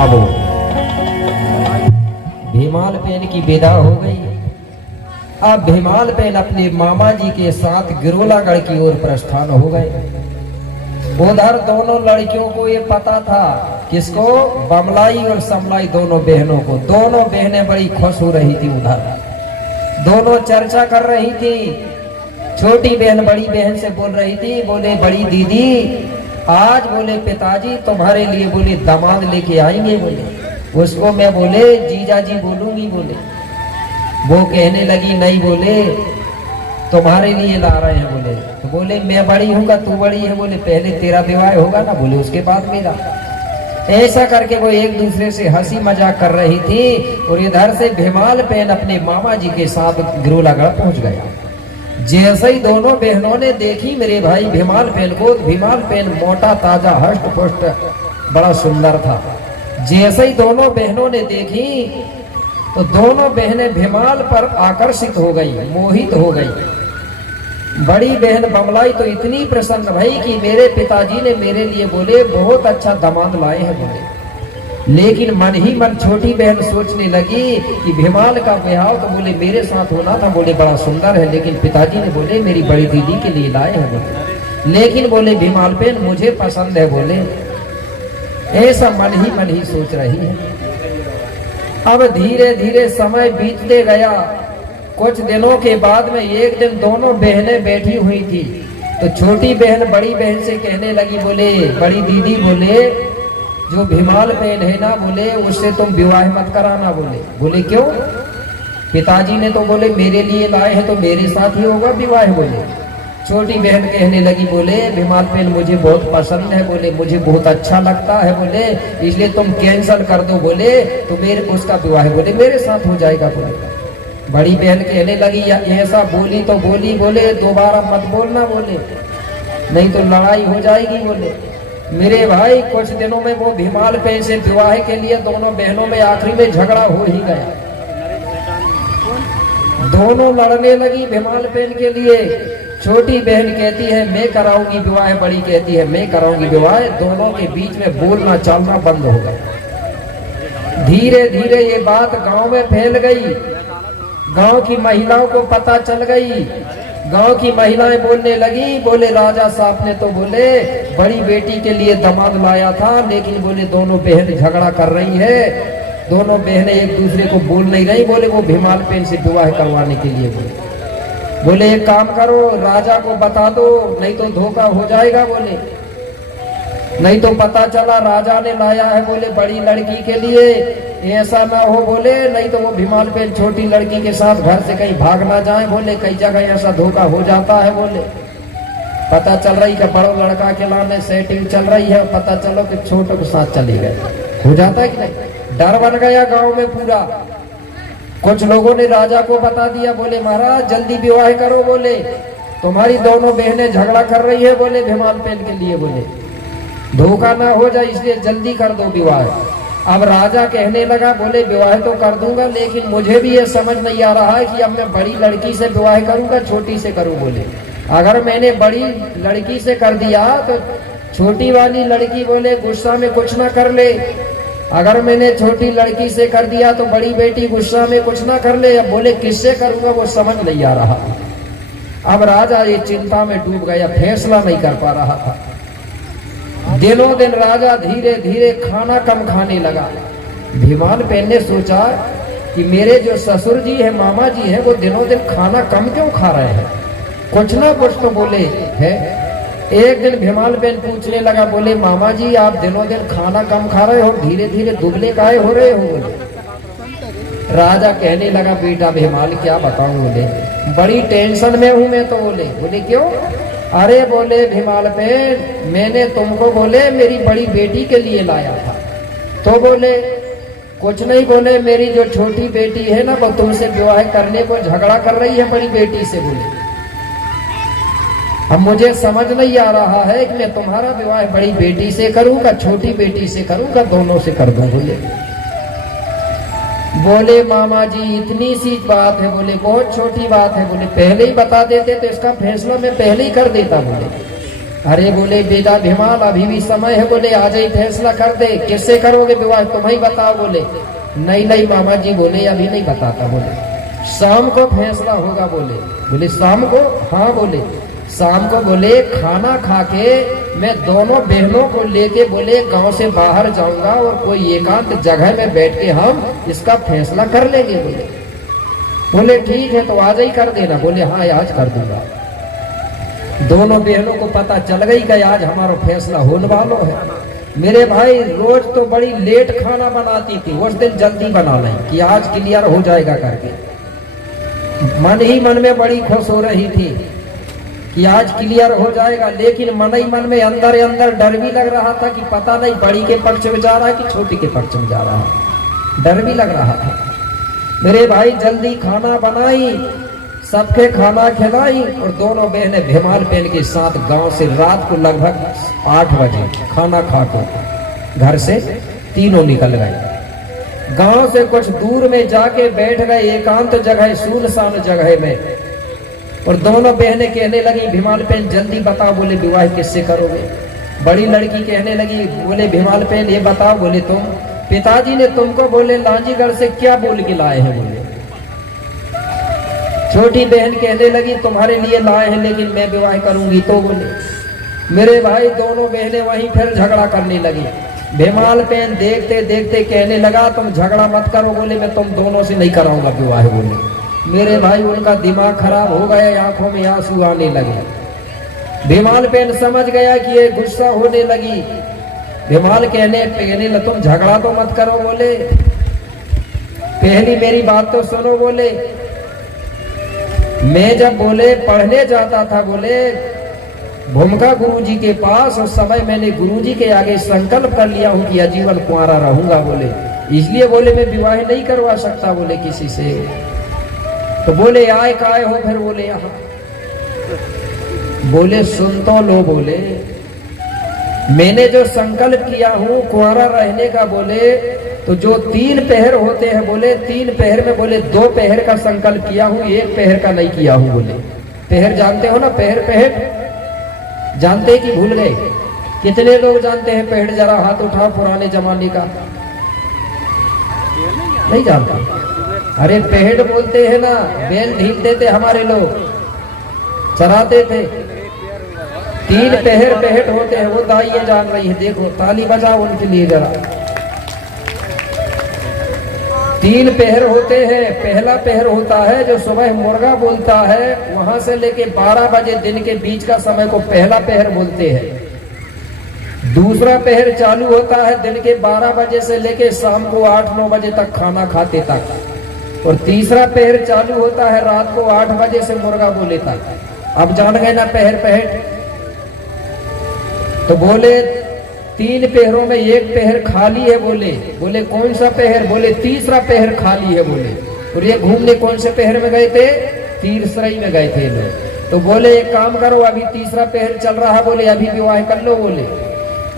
अब भीमाल पेन की विदा हो गई। अब भीमाल पेन अपने मामा जी के साथ गिरोलागढ़ की ओर प्रस्थान हो गए। उधर दोनों लड़कियों को ये पता था, किसको? बमलाई और समलाई दोनों बहनों को। दोनों बहनें बड़ी खुश हो रही थी। उधर दोनों चर्चा कर रही थी। छोटी बहन बड़ी बहन से बोल रही थी, बोले बड़ी दीदी आज बोले पिताजी तुम्हारे लिए बोले दामाद लेके आएंगे। बोले उसको मैं बोले जीजा जी बोलूंगी। बोले वो कहने लगी नहीं बोले तुम्हारे लिए ला रहे हैं। बोले तो बोले मैं बड़ी हूँ का तू बड़ी है? बोले पहले तेरा विवाह होगा ना, बोले उसके बाद मेरा। ऐसा करके वो एक दूसरे से हंसी मजाक कर रही थी। और इधर से भीमाल पेन अपने मामा जी के साथ गिरोलागढ़ पहुंच गया। जैसे ही दोनों बहनों ने देखी मेरे भाई भीमाल पेन को, भीमाल पेन मोटा ताजा हष्ट पुष्ट बड़ा सुंदर था। जैसे ही दोनों बहनों ने देखी तो दोनों बहनें भीमाल पर आकर्षित हो गई, मोहित हो गई। बड़ी बहन बमलाई तो इतनी प्रसन्न भई कि मेरे पिताजी ने मेरे लिए बोले बहुत अच्छा दामाद लाए हैं। बोले लेकिन मन ही मन छोटी बहन सोचने लगी कि भीमाल का ब्याह तो बोले मेरे साथ होना था। बोले बड़ा सुंदर है, लेकिन पिताजी ने बोले मेरी बड़ी दीदी के लिए लाए हैं। बोले लेकिन बोले भीमाल पेन मुझे पसंद है। बोले ऐसा मन ही सोच रही है। अब धीरे धीरे समय बीतते गया। कुछ दिनों के बाद में एक दिन दोनों बहनें बैठी हुई थी तो छोटी बहन बड़ी बहन से कहने लगी, बोले बड़ी दीदी बोले जो भीमाल पेन है ना बोले उससे तुम विवाह मत कराना। बोले क्यों? पिताजी ने तो बोले मेरे लिए लाए हैं तो मेरे साथ ही होगा विवाह। बोले छोटी बहन कहने लगी, बोले भीमाल पेन मुझे बहुत पसंद है। बोले मुझे बहुत अच्छा लगता है। बोले इसलिए तुम कैंसल कर दो। बोले तो मेरे उसका विवाह बोले मेरे साथ हो जाएगा। बोले बड़ी बहन कहने लगी ऐसा बोली तो बोली, बोले दोबारा मत बोलना। बोले नहीं तो लड़ाई हो जाएगी। बोले मेरे भाई कुछ दिनों में वो भीमाल पेन से विवाह के लिए दोनों बहनों में आखिरी में झगड़ा हो ही गया। दोनों लड़ने लगी भीमाल पेन के लिए। छोटी बहन कहती है मैं कराऊंगी विवाह, बड़ी कहती है मैं कराऊंगी विवाह। दोनों के बीच में बोलना चालना बंद हो गया। धीरे धीरे ये बात गांव में फैल गई। गांव की महिलाओं को पता चल गई। गांव की महिलाएं बोलने लगी, बोले राजा साहब ने तो बोले बड़ी बेटी के लिए दामाद लाया था, लेकिन बोले दोनों बहन झगड़ा कर रही है। दोनों बहनें एक दूसरे को बोल नहीं रही। बोले वो भीमाल पेन से विवाह करवाने के लिए बोले एक काम करो राजा को बता दो नहीं तो धोखा हो जाएगा। बोले नहीं तो पता चला राजा ने लाया है बोले बड़ी लड़की के लिए, ऐसा ना हो बोले नहीं तो वो भीमाल पेन छोटी लड़की के साथ घर से कहीं भाग ना जाए। बोले कई जगह ऐसा धोखा हो जाता है। बोले पता चल रही कि बड़ो लड़का के लाने सेटिंग चल रही है, पता चलो कि छोटों के साथ चली गए। हो जाता है कि नहीं? डर बन गया गांव में पूरा। कुछ लोगों ने राजा को बता दिया, बोले महाराज जल्दी विवाह करो। बोले तुम्हारी दोनों बहनें झगड़ा कर रही है बोले भीमाल पेन के लिए, बोले धोखा ना हो जाए इसलिए जल्दी कर दो विवाह। अब राजा कहने लगा, बोले विवाह तो कर दूंगा, लेकिन मुझे भी ये समझ नहीं आ रहा है कि अब मैं बड़ी लड़की से विवाह करूंगा छोटी से करूं। बोले अगर मैंने बड़ी लड़की से कर दिया तो छोटी वाली लड़की बोले गुस्सा में कुछ ना कर ले। अगर मैंने छोटी लड़की से कर दिया तो बड़ी बेटी गुस्सा में कुछ ना कर ले। अब बोले किससे करूंगा वो समझ नहीं आ रहा। अब राजा ये चिंता में डूब गया, फैसला नहीं कर पा रहा था। दिनों दिन राजा धीरे धीरे खाना कम खाने लगा। भीमाल पेन ने सोचा कि मेरे जो ससुर जी है मामा जी है वो दिनों दिन खाना कम क्यों खा रहे हैं, कुछ ना कुछ तो बोले है। एक दिन भीमाल पेन पूछने लगा, बोले मामा जी आप दिनों दिन खाना कम खा रहे हो, धीरे धीरे दुबले काहे हो रहे हो। बोले राजा कहने लगा, बेटा भीमाल क्या बताऊं, बोले बड़ी टेंशन में हूं मैं तो। बोले क्यों? अरे बोले भीमाल पेन मैंने तुमको बोले मेरी बड़ी बेटी के लिए लाया था, तो बोले कुछ नहीं, बोले मेरी जो छोटी बेटी है ना वो तुमसे विवाह करने को झगड़ा कर रही है बड़ी बेटी से। बोले अब मुझे समझ नहीं आ रहा है कि मैं तुम्हारा विवाह बड़ी बेटी से करूंगा छोटी बेटी से करूंगा, दोनों से कर दूं। बोले मामा जी इतनी सी बात है, बोले बहुत छोटी बात है। बोले पहले ही बता देते तो इसका फैसला मैं पहले ही कर देता। बोले अरे बोले बेटा भीमाल अभी भी समय है, बोले आज ही फैसला कर दे, किससे करोगे विवाह तुम ही बताओ। बोले नहीं नहीं मामा जी, बोले अभी नहीं बताता, बोले शाम को फैसला होगा। बोले बोले शाम को? हाँ बोले शाम को, बोले खाना खा के मैं दोनों बहनों को लेके बोले गांव से बाहर जाऊंगा और कोई एकांत जगह में बैठ के हम इसका फैसला कर लेंगे। बोले बोले ठीक है तो आज ही कर देना। बोले हाँ आज कर दूंगा। दोनों बहनों को पता चल गई कि आज हमारा फैसला होने वाला है। मेरे भाई रोज तो बड़ी लेट खाना बनाती थी, उस दिन जल्दी बना लें कि आज क्लियर हो जाएगा करके। मन ही मन में बड़ी खुश हो रही थी कि आज क्लियर हो जाएगा, लेकिन मन ही मन में अंदर अंदर डर भी लग रहा था कि पता नहीं बड़ी के पक्ष में जा रहा है कि छोटी के पक्ष में जा रहा है, डर भी लग रहा था। मेरे भाई जल्दी खाना बनाई, सबके खाना खिलाई और दोनों बहनें भीमाल पेन के साथ गांव से रात को लगभग 8 बजे खाना खा के घर से तीनों निकल गए। गांव से कुछ दूर में जाके बैठ गए एकांत जगह, सुनसान जगह में, और दोनों बहनें कहने लगी भीमाल पेन जल्दी बताओ, बोले विवाह किससे करोगे। बड़ी लड़की कहने लगी, बोले भीमाल पेन ये बताओ, बोले तुम पिताजी ने तुमको बोले लांजीगढ़ से क्या बोल के लाए हैं। बोले छोटी बहन कहने लगी तुम्हारे लिए लाए हैं लेकिन मैं विवाह करूंगी तो। बोले मेरे भाई दोनों बहनें वहीं फिर झगड़ा करने लगी। भीमाल पेन देखते देखते कहने लगा तुम झगड़ा मत करो, बोले मैं तुम दोनों से नहीं कराऊंगा विवाह। बोले मेरे भाई उनका दिमाग खराब हो गया, आंखों में आंसू आने लगे। भीमाल पेन समझ गया कि ये गुस्सा होने लगी। भीमाल कहने तुम झगड़ा तो मत करो, बोले पहली मेरी बात तो सुनो। बोले मैं जब बोले पढ़ने जाता था बोले भूमिका गुरुजी के पास, उस समय मैंने गुरुजी के आगे संकल्प कर लिया हूं कि आजीवन कुंवारा रहूंगा। बोले इसलिए बोले मैं विवाह नहीं करवा सकता बोले किसी से। तो बोले आए काय हो फिर। बोले यहाँ बोले सुन तो लो, बोले मैंने जो संकल्प किया हूं कुंवारा रहने का, बोले तो जो 3 पहर होते हैं बोले 3 पहर में बोले 2 पहर का संकल्प किया हूं, 1 पहर का नहीं किया हूं। बोले पहर जानते हो ना, पहर जानते कि भूल गए? कितने लोग जानते हैं पहर? जरा हाथ उठाओ पुराने जमाने का। नहीं जानता? अरे पहर बोलते हैं ना, बैल ढीलते थे हमारे लोग, चराते थे। 3 पहर होते हैं, वो दाइयां जान रही है, देखो ताली बजाओ उनके लिए जरा। 3 पहर होते हैं। पहला पहर होता है जो सुबह मुर्गा बोलता है, वहां से लेके 12 बजे दिन के बीच का समय को पहला पहर बोलते हैं। दूसरा पहर चालू होता है दिन के 12 बजे से लेके शाम को 8-9 बजे तक खाना खाते तक। और तीसरा पहर चालू होता है रात को 8 बजे से मुर्गा बोले तक। अब जान गए ना पहर। तो बोले 3 पहरों में 1 पहर खाली है। बोले कौन सा पहर? बोले तीसरा पहर खाली है। बोले और ये घूमने कौन से पहर में गए थे? तीसराई में गए थे लोग। तो बोले एक काम करो, अभी तीसरा पहर चल रहा है, बोले अभी विवाह कर लो।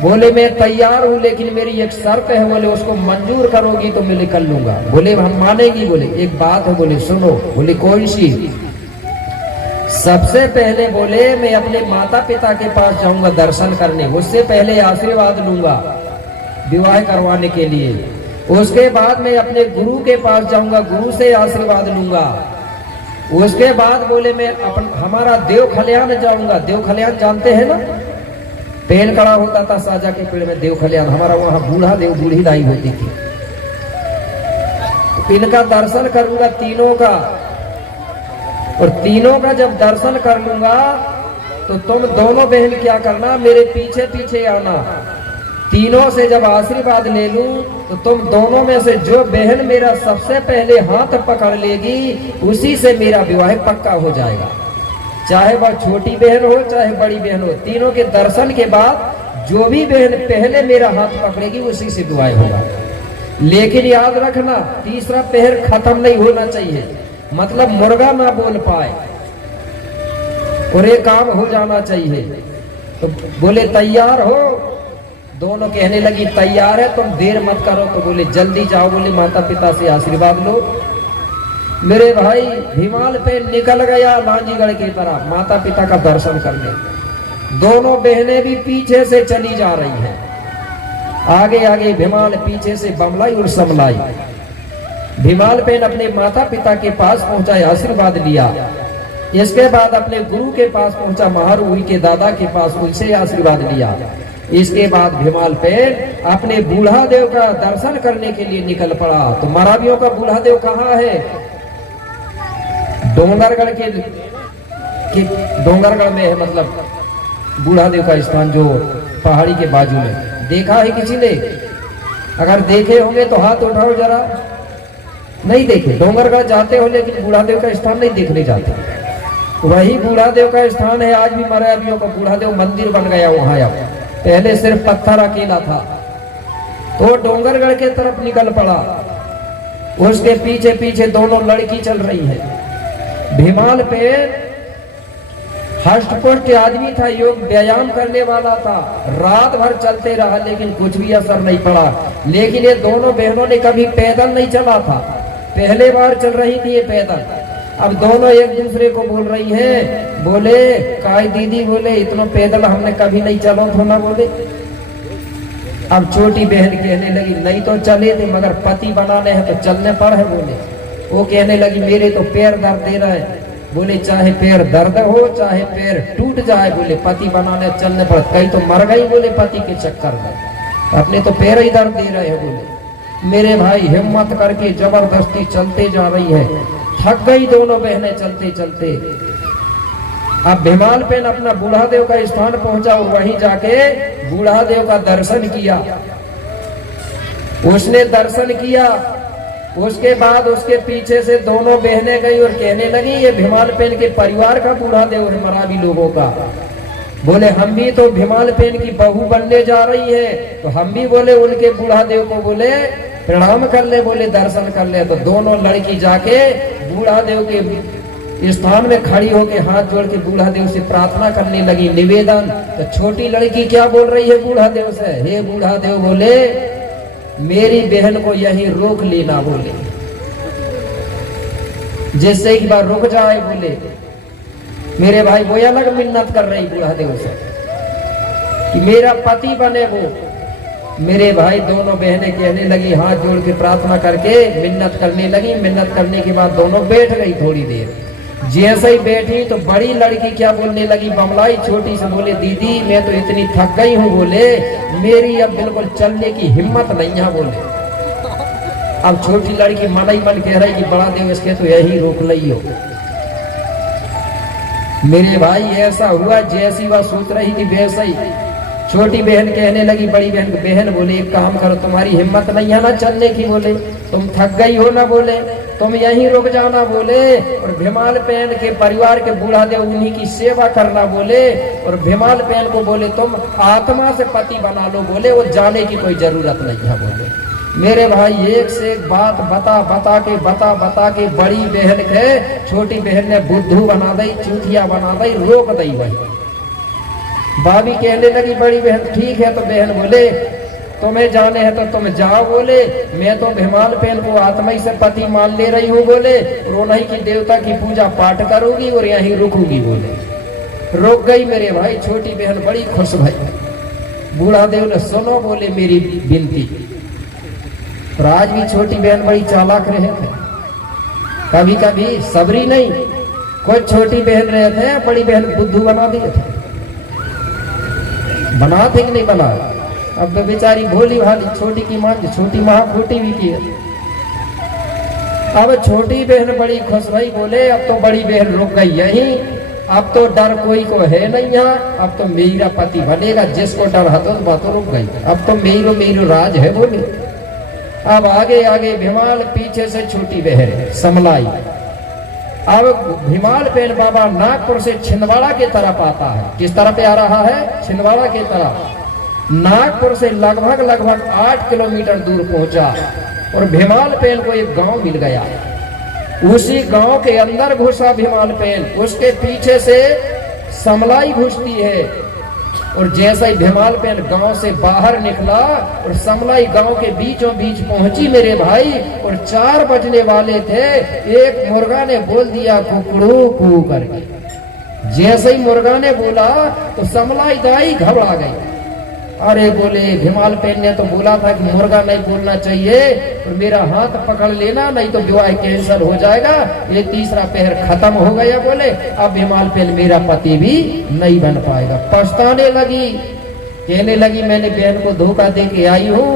बोले मैं तैयार हूं लेकिन मेरी एक शर्त है, बोले उसको मंजूर करोगी तो मैं कर लूंगा। बोले हम मानेगी। बोले एक बात है, बोले सुनो। बोले कौन सी? सबसे पहले बोले मैं अपने माता पिता के पास जाऊंगा दर्शन करने, उससे पहले आशीर्वाद लूंगा विवाह करवाने के लिए। उसके बाद मैं अपने गुरु के पास जाऊंगा, गुरु से आशीर्वाद लूंगा। उसके बाद बोले मैं हमारा देव खलियान जाऊंगा। देव खलियान जानते हैं ना, पेड़ खड़ा होता था साजा के पेड़ में, देव खलियान हमारा वहां बूढ़ा देव बूढ़ी दाई होती थी। तो इनका दर्शन करूंगा तीनों का, और तीनों का जब दर्शन कर लूंगा तो तुम दोनों बहन क्या करना, मेरे पीछे पीछे आना। तीनों से जब आशीर्वाद ले लूं तो तुम दोनों में से जो बहन मेरा सबसे पहले हाथ पकड़ लेगी उसी से मेरा विवाह पक्का हो जाएगा। चाहे वह छोटी बहन हो चाहे बड़ी बहन हो, तीनों के दर्शन के बाद जो भी बहन पहले मेरा हाथ पकड़ेगी उसी से विवाह होगा। लेकिन याद रखना तीसरा पहर खत्म नहीं होना चाहिए, मतलब मुर्गा ना बोल पाए और ये काम हो जाना चाहिए। तो बोले तैयार हो? दोनों कहने लगी तैयार है, तुम देर मत करो। तो बोले जल्दी जाओ, बोले माता पिता से आशीर्वाद लो। मेरे भाई भीमाल पे निकल गया लांजीगढ़ की तरफ माता पिता का दर्शन करने। दोनों बहनें भी पीछे से चली जा रही हैं। आगे आगे भीमाल, पीछे से बमलाई और समलाई। भीमाल बहन अपने माता पिता के पास पहुंचा, आशीर्वाद लिया। इसके बाद अपने गुरु के पास पहुंचा, महारुई के दादा के पास, उनसे आशीर्वाद लिया। इसके बाद भीमाल बहन अपने बूढ़ा देव का दर्शन करने के लिए निकल पड़ा। तो मरावियों का बूढ़ा देव कहाँ है? डोंगरगढ़ के डोंगरगढ़ में है, मतलब बूढ़ा देव का स्थान जो पहाड़ी के बाजू में। देखा है किसी ने? अगर देखे होंगे तो हाथ उठाओ जरा। नहीं देखे? डोंगरगढ़ जाते हो लेकिन बूढ़ा देव का स्थान नहीं देखने जाते। वही बूढ़ा देव का स्थान है। आज भी मरावियों का बूढ़ा देव मंदिर बन गया वहां। अब पहले सिर्फ पत्थर अकेला था। तो डोंगरगढ़ के तरफ निकल पड़ा। उसके पीछे पीछे दोनों लड़की चल रही है। भीमाल पे हष्टपुष्ट आदमी था, योग व्यायाम करने वाला था। रात भर चलते रहा लेकिन कुछ भी असर नहीं पड़ा। लेकिन ये दोनों बहनों ने कभी पैदल नहीं चला था, पहले बार चल रही थी ये पैदल। अब दोनों एक दूसरे को बोल रही हैं, बोले काय दीदी, बोले इतना पैदल हमने कभी नहीं चला था ना। बोले अब छोटी बहन कहने लगी, नहीं तो चले थे मगर पति बनाने हैं तो चलने पर है। बोले वो कहने लगी, मेरे तो पैर दर्द दे रहा है। बोले चाहे पैर दर्द हो चाहे पैर टूट जाए, बोले पति बनाने चलने पर। कहीं तो मर गई बोले पति के चक्कर में, अपने तो पैर ही दर्द दे रहे हैं। बोले मेरे भाई हिम्मत करके जबरदस्ती चलते जा रही है। थक गई दोनों बहनें चलते चलते। अब भीमाल बहन अपना बूढ़ा देव का स्थान पहुंचा और वहीं जाके बूढ़ा देव का दर्शन किया। उसने दर्शन किया। उसके बाद उसके पीछे से दोनों बहनें गई और कहने लगी, ये भीमाल बहन के परिवार का बूढ़ा देव है, मरावी लोगों का। बोले हम भी तो भीमाल बहन की बहू बनने जा रही है, तो हम भी बोले उनके बूढ़ा देव को बोले प्रणाम कर ले, बोले दर्शन कर ले। तो दोनों लड़की जाके बूढ़ा देव के स्थान में खड़ी होके हाथ जोड़ के बूढ़ा देव से प्रार्थना करने लगी, निवेदन। तो छोटी लड़की क्या बोल रही है बूढ़ा देव से? हे बूढ़ा देव, बोले मेरी बहन को यहीं रोक लेना, बोले जिससे एक बार रुक जाए। बोले मेरे भाई वो अलग मिन्नत कर रही बूढ़ा देव से कि मेरा पति बने वो। मेरे भाई दोनों बहनें कहने लगी, हाथ जोड़ के प्रार्थना करके मिन्नत करने लगी। मिन्नत करने के बाद दोनों बैठ गई थोड़ी देर। जैसे ही बैठी तो बड़ी लड़की क्या बोलने लगी, बमलाई छोटी से, बोले दीदी मैं तो इतनी थक गई हूँ, बोले मेरी अब बिल्कुल चलने की हिम्मत नहीं है। बोले अब छोटी लड़की मन ही मन कह रही कि बड़ा देव इसके तो यही रोक ली हो। मेरे भाई ऐसा हुआ जैसी वह सोच रही थी वैसा ही छोटी बहन कहने लगी बड़ी बहन को, बहन बोले एक काम करो, तुम्हारी हिम्मत नहीं है ना चलने की, बोले तुम थक गई हो ना, बोले तुम यहीं रुक जाना, बोले और भीमाल बहन के परिवार के बूढ़ा देव उन्हीं की सेवा करना, बोले और भीमाल बहन को बोले तुम आत्मा से पति बना लो, बोले वो जाने की कोई जरूरत नहीं है। बोले मेरे भाई एक से एक बात बता के बड़ी बहन के छोटी बहन ने बुद्धू बना दी, चूतिया बना दी, रोक दी। वही भाभी कहने लगी बड़ी बहन, ठीक है। तो बहन बोले तुम्हें जाने हैं तो तुम जाओ, बोले मैं तो भीमाल बहन को आत्मा ही से पति मान ले रही हूँ, बोले और उन्हीं की देवता की पूजा पाठ करूंगी और यहीं रुकूंगी। बोले रुक गई मेरे भाई छोटी बहन, बड़ी खुश भाई। बूढ़ा देव ने सुनो बोले मेरी विनती। और आज भी छोटी बहन बड़ी चालाक रहे थे, कभी कभी सबरी नहीं, कुछ छोटी बहन रहे थे बड़ी बहन बुद्धू बना दिए थे। बना थे कि नहीं बना? अब तो बेचारी भोली भाली छोटी की मां, छोटी मां फूटी भी की है। अब छोटी बहन बड़ी खुश रही, बोले अब तो बड़ी बहन रुक गई यहीं, अब तो डर कोई को है नहीं यहाँ, अब तो मेरा पति बनेगा, जिसको डर था तो बात रुक गई, अब तो मेरो राज है। बोले अब आगे आगे भीमाल, पीछे से छोटी बहन समलाई। अब भीमाल बहन बाबा नागपुर से छिंदवाड़ा के तरफ आता है। किस तरफ आ रहा है? छिंदवाड़ा के तरफ। नागपुर से लगभग 8 किलोमीटर दूर पहुंचा और भीमाल बहन को एक गांव मिल गया। उसी गांव के अंदर घुसा भीमाल बहन, उसके पीछे से समलाई घुसती है। और जैसा ही भीमाल बहन गांव से बाहर निकला और समलाई गांव के बीचों बीच पहुंची मेरे भाई, और 4 बजने वाले थे, एक मुर्गा ने बोल दिया कुकड़ू कू करके। जैसे ही मुर्गा ने बोला तो समलाई दाई घबरा गई। अरे बोले भिमाल पेन ने तो बोला था कि मुर्गा नहीं बोलना चाहिए, तो मेरा हाथ पकड़ लेना, नहीं तो विवाह कैंसिल हो जाएगा, ये तीसरा पहर खत्म हो गया। बोले अब भिमाल पेन मेरा पति भी नहीं बन पाएगा। पछताने लगी, कहने लगी मैंने बहन को धोखा दे के आई हूँ,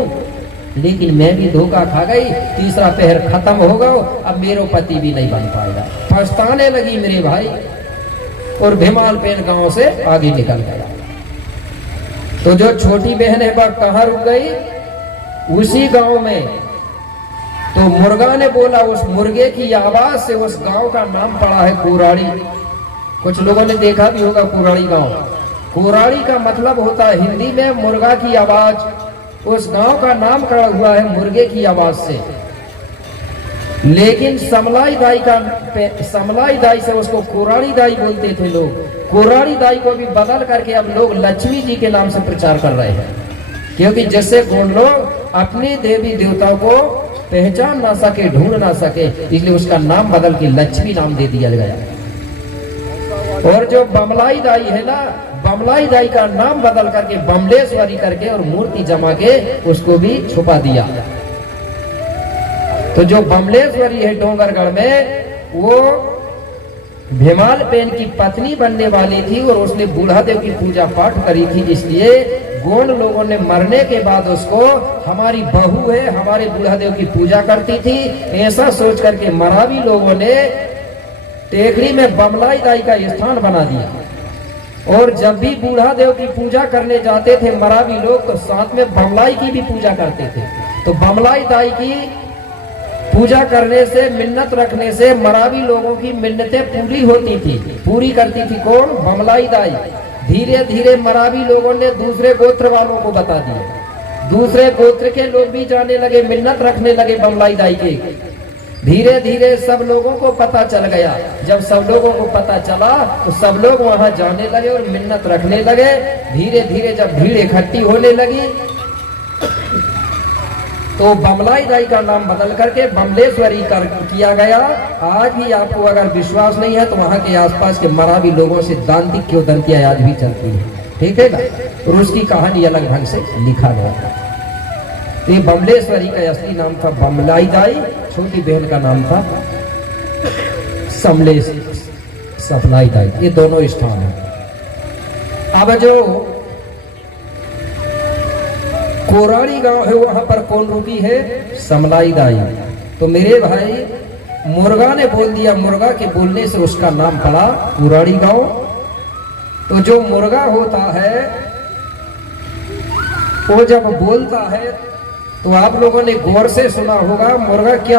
लेकिन मैं भी धोखा खा गई, तीसरा पहर खत्म हो गया, अब मेरा पति भी नहीं बन पाएगा। पछताने लगी मेरे भाई, और भिमाल पेन गांव से आगे निकल गया। तो जो छोटी बहन है वह कहाँ रुक गई? उसी गांव में। तो मुर्गा ने बोला, उस मुर्गे की आवाज से उस गांव का नाम पड़ा है कोराड़ी। कुछ लोगों ने देखा भी होगा कोराड़ी गांव। कोराड़ी का मतलब होता है हिंदी में मुर्गा की आवाज। उस गांव का नाम पड़ा हुआ है मुर्गे की आवाज से। लेकिन समलाई दाई से उसको कोराड़ी दाई बोलते थे लोग। कोराड़ी दाई को भी बदल करके अब लोग लक्ष्मी जी के नाम से प्रचार कर रहे हैं, क्योंकि जिससे कौन लोग अपने देवी देवताओं को पहचान ना सके, ढूंढ ना सके, इसलिए उसका नाम बदल के लक्ष्मी नाम दे दिया गया। और जो बमलाई दाई है ना, बमलाई दाई का नाम बदल करके बमलेश्वरी करके और मूर्ति जमा के उसको भी छुपा दिया। तो जो बमलेश्वरी है डोंगरगढ़ में, वो भिमाल पेन की पत्नी बनने वाली थी और उसने बूढ़ा देव की पूजा पाठ करी थी। इसलिए गोंड लोगों ने मरने के बाद उसको हमारी बहू है, हमारे बूढ़ा देव की पूजा करती थी, ऐसा सोच करके मरावी लोगों ने टेकरी में बमलाई दाई का स्थान बना दिया। और जब भी बूढ़ा देव की पूजा करने जाते थे मरावी लोग, तो साथ में बमलाई की भी पूजा करते थे। तो बमलाई दाई की पूजा करने से, मिन्नत रखने से मरावी लोगों की मिन्नतें पूरी होती थी। पूरी करती थी कौन? बमलाई दाई। धीरे धीरे मरावी लोगों ने दूसरे गोत्र वालों को बता दिया, दूसरे गोत्र के लोग भी जाने लगे, मिन्नत रखने लगे बमलाई दाई के। धीरे धीरे सब लोगों को पता चल गया। जब सब लोगों को पता चला तो सब लोग वहां जाने लगे और मिन्नत रखने लगे। धीरे धीरे जब भीड़ इकट्ठी होने लगी तो बमलाई दाई का नाम बदल करके बमलेश्वरी किया गया। आज भी आपको अगर विश्वास नहीं है तो वहां के आसपास के मरावी लोगों से दांती क्यों दंतिया आज भी चलती है, ठीक है ना। और उसकी कहानी अलग ढंग से लिखा गया। तो ये बमलेश्वरी का असली नाम था बमलाई दाई, छोटी बहन का नाम था सपलाई दाई। ये दोनों स्थान है। अब जो कोराड़ी गांव है वहां पर कौन रुकी है? समलाई दाई। तो मेरे भाई मुर्गा ने बोल दिया, मुर्गा के बोलने से उसका नाम पड़ा कोराड़ी गांव। तो जो मुर्गा होता है वो जब बोलता है तो आप लोगों ने गौर से सुना होगा मुर्गा क्या